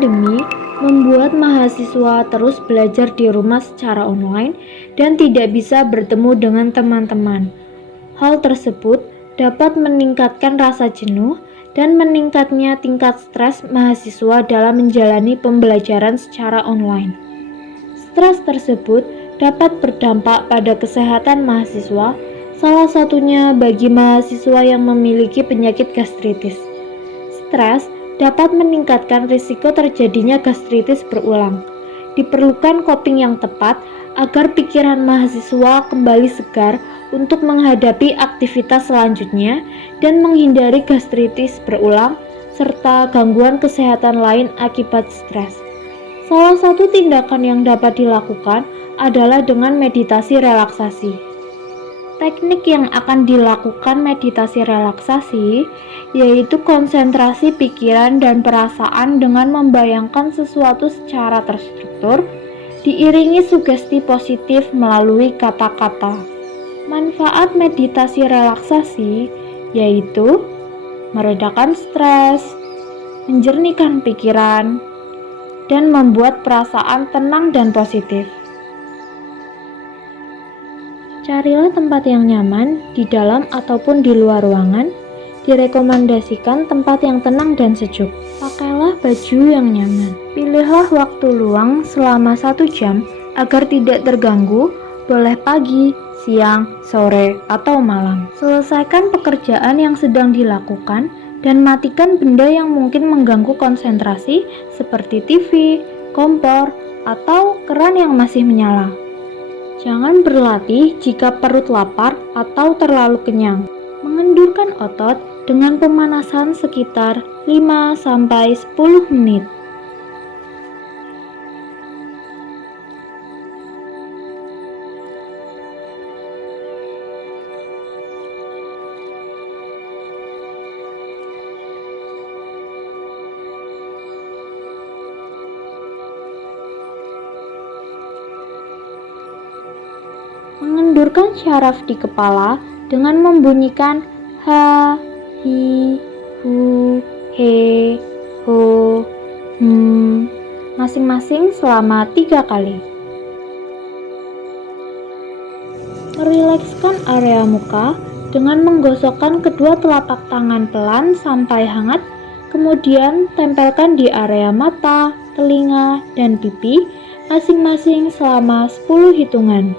pandemi membuat mahasiswa terus belajar di rumah secara online dan tidak bisa bertemu dengan teman-teman. Hal tersebut dapat meningkatkan rasa jenuh dan meningkatnya tingkat stres mahasiswa dalam menjalani pembelajaran secara online. Stres tersebut dapat berdampak pada kesehatan mahasiswa, salah satunya bagi mahasiswa yang memiliki penyakit gastritis. Stres dapat meningkatkan risiko terjadinya gastritis berulang. Diperlukan coping yang tepat agar pikiran mahasiswa kembali segar untuk menghadapi aktivitas selanjutnya dan menghindari gastritis berulang serta gangguan kesehatan lain akibat stres. Salah satu tindakan yang dapat dilakukan adalah dengan meditasi relaksasi. Teknik yang akan dilakukan meditasi relaksasi yaitu konsentrasi pikiran dan perasaan dengan membayangkan sesuatu secara terstruktur, diiringi sugesti positif melalui kata-kata. Manfaat meditasi relaksasi yaitu meredakan stres, menjernihkan pikiran, dan membuat perasaan tenang dan positif. Carilah tempat yang nyaman di dalam ataupun di luar ruangan. Direkomendasikan tempat yang tenang dan sejuk. Pakailah baju yang nyaman. Pilihlah waktu luang selama 1 jam agar tidak terganggu, boleh pagi, siang, sore, atau malam. Selesaikan pekerjaan yang sedang dilakukan dan matikan benda yang mungkin mengganggu konsentrasi seperti TV, kompor, atau keran yang masih menyala. Jangan berlatih jika perut lapar atau terlalu kenyang. Mengendurkan otot dengan pemanasan sekitar 5-10 menit. Mengendurkan syaraf di kepala dengan membunyikan ha, hi, hu, he, ho, masing-masing selama 3 kali. Merilekskan area muka dengan menggosokkan kedua telapak tangan pelan sampai hangat, kemudian tempelkan di area mata, telinga, dan pipi masing-masing selama 10 hitungan.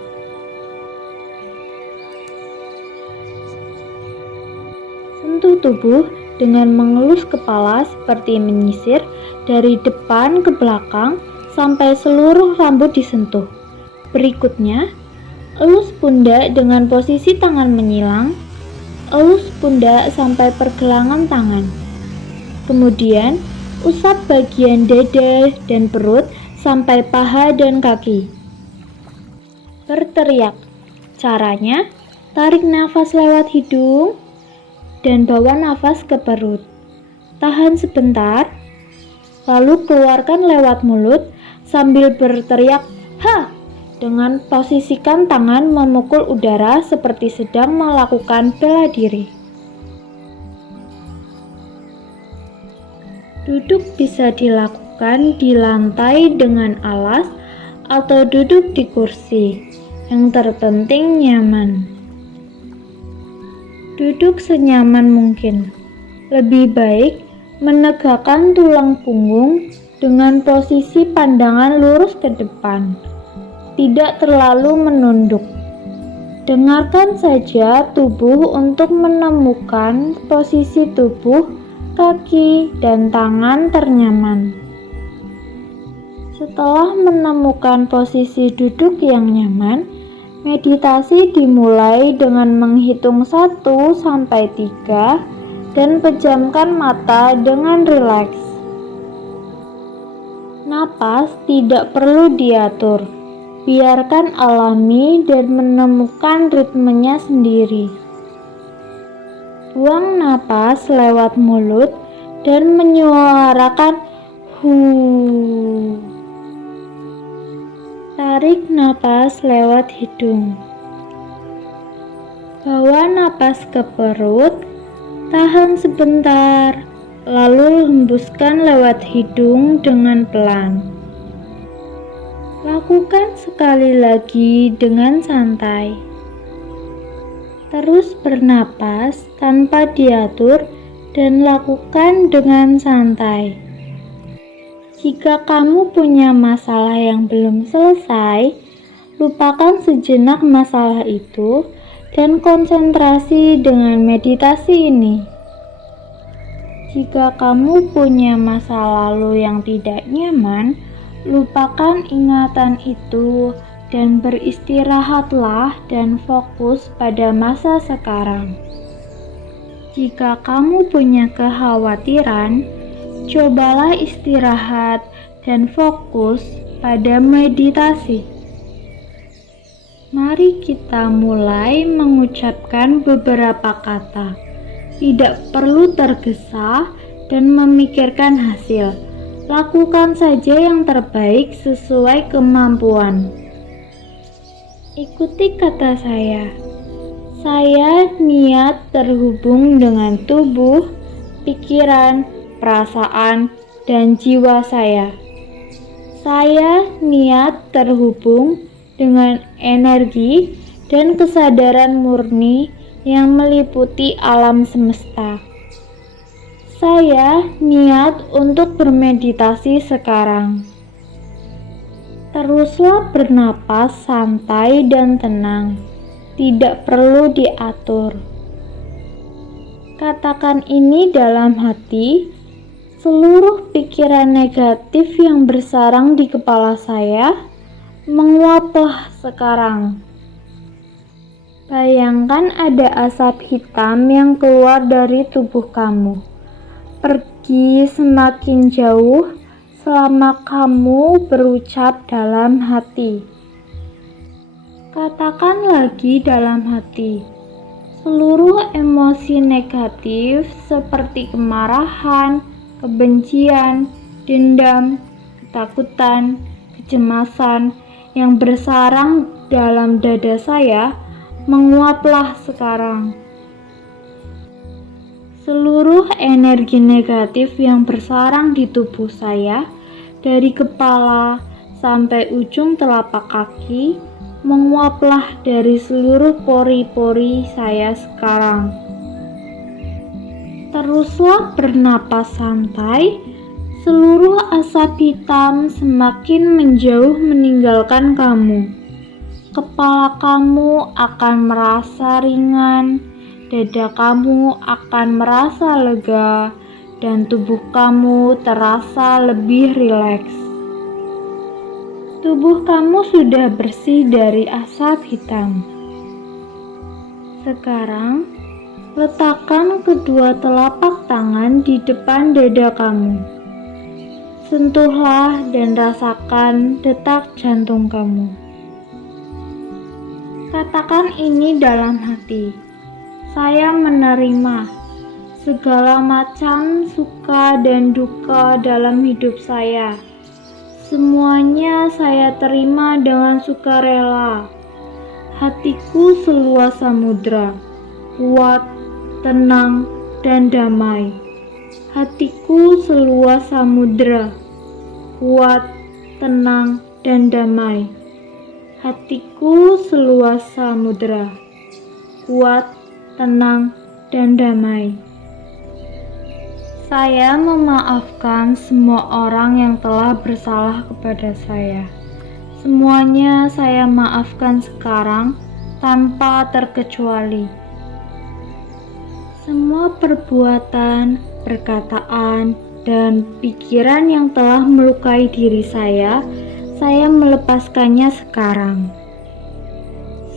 Sentuh tubuh dengan mengelus kepala seperti menyisir dari depan ke belakang sampai seluruh rambut disentuh. Berikutnya, elus pundak dengan posisi tangan menyilang, elus pundak sampai pergelangan tangan. Kemudian, usap bagian dada dan perut sampai paha dan kaki. Berteriak. Caranya, tarik nafas lewat hidung dan bawa nafas ke perut. Tahan sebentar, lalu keluarkan lewat mulut sambil berteriak ha dengan posisikan tangan memukul udara seperti sedang melakukan bela diri. Duduk bisa dilakukan di lantai dengan alas atau duduk di kursi. Yang terpenting nyaman. Duduk senyaman mungkin. Lebih baik menegakkan tulang punggung dengan posisi pandangan lurus ke depan, tidak terlalu menunduk. Dengarkan saja tubuh untuk menemukan posisi tubuh, kaki, dan tangan ternyaman. Setelah menemukan posisi duduk yang nyaman, meditasi dimulai dengan menghitung 1-3 dan pejamkan mata dengan rileks. Napas tidak perlu diatur, biarkan alami dan menemukan ritmenya sendiri. Buang napas lewat mulut dan menyuarakan hu. Tarik napas lewat hidung. Bawa napas ke perut, tahan sebentar, lalu hembuskan lewat hidung dengan pelan. Lakukan sekali lagi dengan santai. Terus bernapas tanpa diatur dan lakukan dengan santai. Jika kamu punya masalah yang belum selesai, lupakan sejenak masalah itu dan konsentrasi dengan meditasi ini. Jika kamu punya masa lalu yang tidak nyaman, lupakan ingatan itu dan beristirahatlah dan fokus pada masa sekarang. Jika kamu punya kekhawatiran, cobalah istirahat dan fokus pada meditasi. Mari kita mulai mengucapkan beberapa kata. Tidak perlu tergesa dan memikirkan hasil. Lakukan saja yang terbaik sesuai kemampuan. Ikuti kata saya. Saya niat terhubung dengan tubuh, pikiran, perasaan, dan jiwa saya. Saya niat terhubung dengan energi dan kesadaran murni yang meliputi alam semesta. Saya niat untuk bermeditasi sekarang. Teruslah bernapas santai dan tenang, tidak perlu diatur. Katakan ini dalam hati, seluruh pikiran negatif yang bersarang di kepala saya, menguaplah sekarang. Bayangkan ada asap hitam yang keluar dari tubuh kamu. Pergi semakin jauh selama kamu berucap dalam hati. Katakan lagi dalam hati, seluruh emosi negatif seperti kemarahan, kebencian, dendam, ketakutan, kecemasan yang bersarang dalam dada saya, menguaplah sekarang. Seluruh energi negatif yang bersarang di tubuh saya, dari kepala sampai ujung telapak kaki, menguaplah dari seluruh pori-pori saya sekarang. Teruslah bernapas santai, seluruh asap hitam semakin menjauh meninggalkan kamu. Kepala kamu akan merasa ringan, dada kamu akan merasa lega, dan tubuh kamu terasa lebih rileks. Tubuh kamu sudah bersih dari asap hitam. Sekarang, letakkan kedua telapak tangan di depan dada kamu. Sentuhlah dan rasakan detak jantung kamu. Katakan ini dalam hati. Saya menerima segala macam suka dan duka dalam hidup saya. Semuanya saya terima dengan sukarela. Hatiku seluas samudra, kuat, tenang, dan damai. Hatiku seluas samudra, kuat, tenang, dan damai. Hatiku seluas samudra, kuat, tenang, dan damai. Saya memaafkan semua orang yang telah bersalah kepada saya. Semuanya saya maafkan sekarang tanpa terkecuali. Semua perbuatan, perkataan, dan pikiran yang telah melukai diri saya melepaskannya sekarang.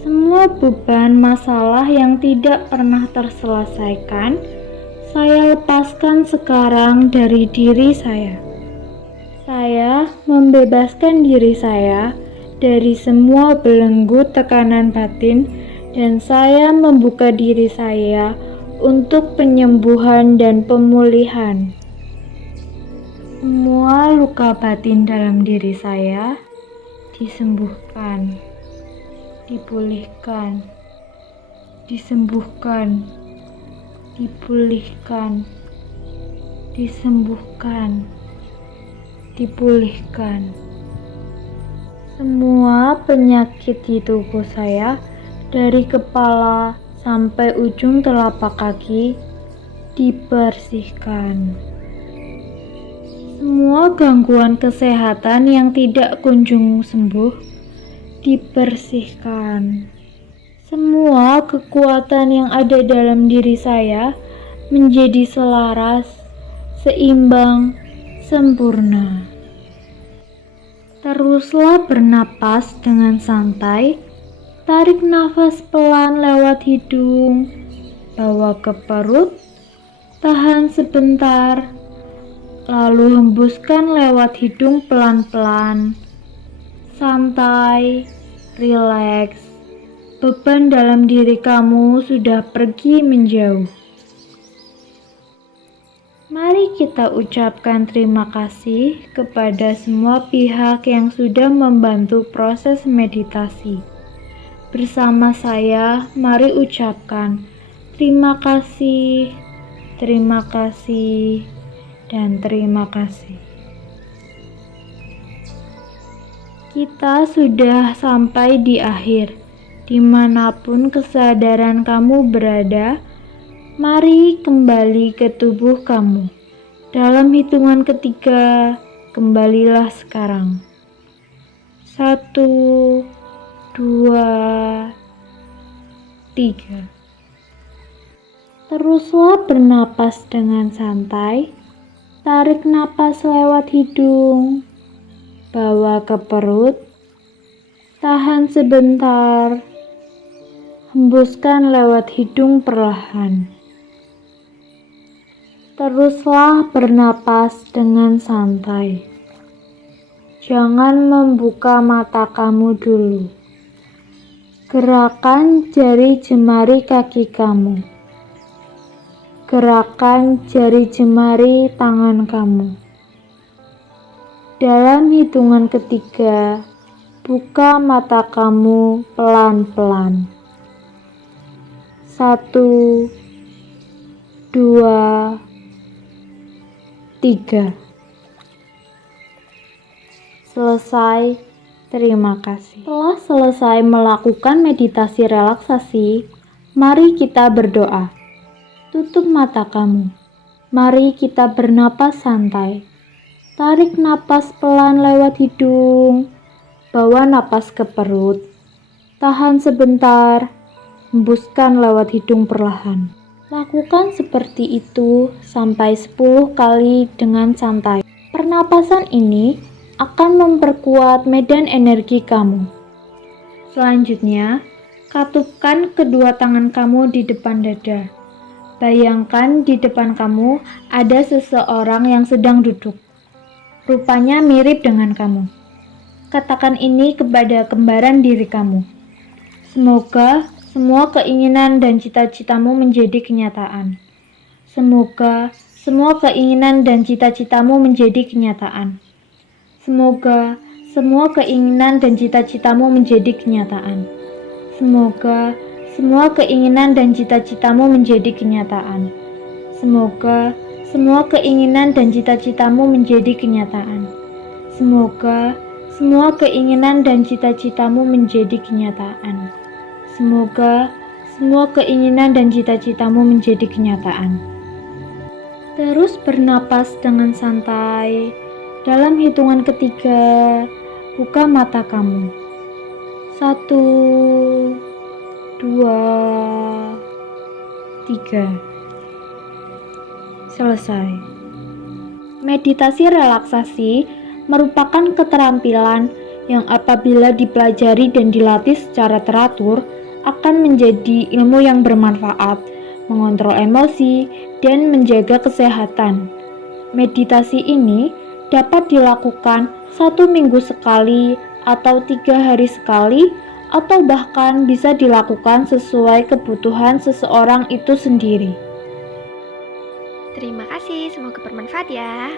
Semua beban masalah yang tidak pernah terselesaikan, saya lepaskan sekarang dari diri saya. Saya membebaskan diri saya dari semua belenggu tekanan batin, dan saya membuka diri saya untuk penyembuhan dan pemulihan. Semua luka batin dalam diri saya disembuhkan, dipulihkan, disembuhkan, dipulihkan, disembuhkan, dipulihkan. Semua penyakit di tubuh saya, dari kepala sampai ujung telapak kaki, dibersihkan. Semua gangguan kesehatan yang tidak kunjung sembuh, dibersihkan. Semua kekuatan yang ada dalam diri saya menjadi selaras, seimbang, sempurna. Teruslah bernapas dengan santai, tarik nafas pelan lewat hidung, bawa ke perut, tahan sebentar, lalu hembuskan lewat hidung pelan-pelan, santai, rileks. Beban dalam diri kamu sudah pergi menjauh. Mari kita ucapkan terima kasih kepada semua pihak yang sudah membantu proses meditasi. Bersama saya, mari ucapkan terima kasih, dan terima kasih. Kita sudah sampai di akhir. Dimanapun kesadaran kamu berada, mari kembali ke tubuh kamu. Dalam hitungan ketiga, kembalilah sekarang. 1, 2, 3. Teruslah bernapas dengan santai. Tarik napas lewat hidung, bawa ke perut, tahan sebentar, hembuskan lewat hidung perlahan. Teruslah bernapas dengan santai. Jangan membuka mata kamu dulu. Gerakan jari jemari kaki kamu. Gerakan jari jemari tangan kamu. Dalam hitungan ketiga, buka mata kamu pelan-pelan. 1, 2, 3. Selesai. Terima kasih. Setelah selesai melakukan meditasi relaksasi, mari kita berdoa. Tutup mata kamu. Mari kita bernapas santai. Tarik napas pelan lewat hidung. Bawa napas ke perut. Tahan sebentar. Hembuskan lewat hidung perlahan. Lakukan seperti itu sampai 10 kali dengan santai. Pernapasan ini akan memperkuat medan energi kamu. Selanjutnya, katupkan kedua tangan kamu di depan dada. Bayangkan di depan kamu ada seseorang yang sedang duduk. Rupanya mirip dengan kamu. Katakan ini kepada kembaran diri kamu. Semoga semua keinginan dan cita-citamu menjadi kenyataan. Semoga semua keinginan dan cita-citamu menjadi kenyataan. Semoga semua keinginan dan cita-citamu menjadi kenyataan. Semoga semua keinginan dan cita-citamu menjadi kenyataan. Semoga semua keinginan dan cita-citamu menjadi kenyataan. Semoga semua keinginan dan cita-citamu menjadi kenyataan. Semoga semua keinginan dan cita-citamu menjadi kenyataan. Terus bernapas dengan santai. Dalam hitungan ketiga, buka mata kamu. 1, 2, 3. Selesai. Meditasi relaksasi merupakan keterampilan yang apabila dipelajari dan dilatih secara teratur, akan menjadi ilmu yang bermanfaat, mengontrol emosi, dan menjaga kesehatan. Meditasi ini dapat dilakukan 1 minggu sekali atau 3 hari sekali, atau bahkan bisa dilakukan sesuai kebutuhan seseorang itu sendiri. Terima kasih, semoga bermanfaat ya.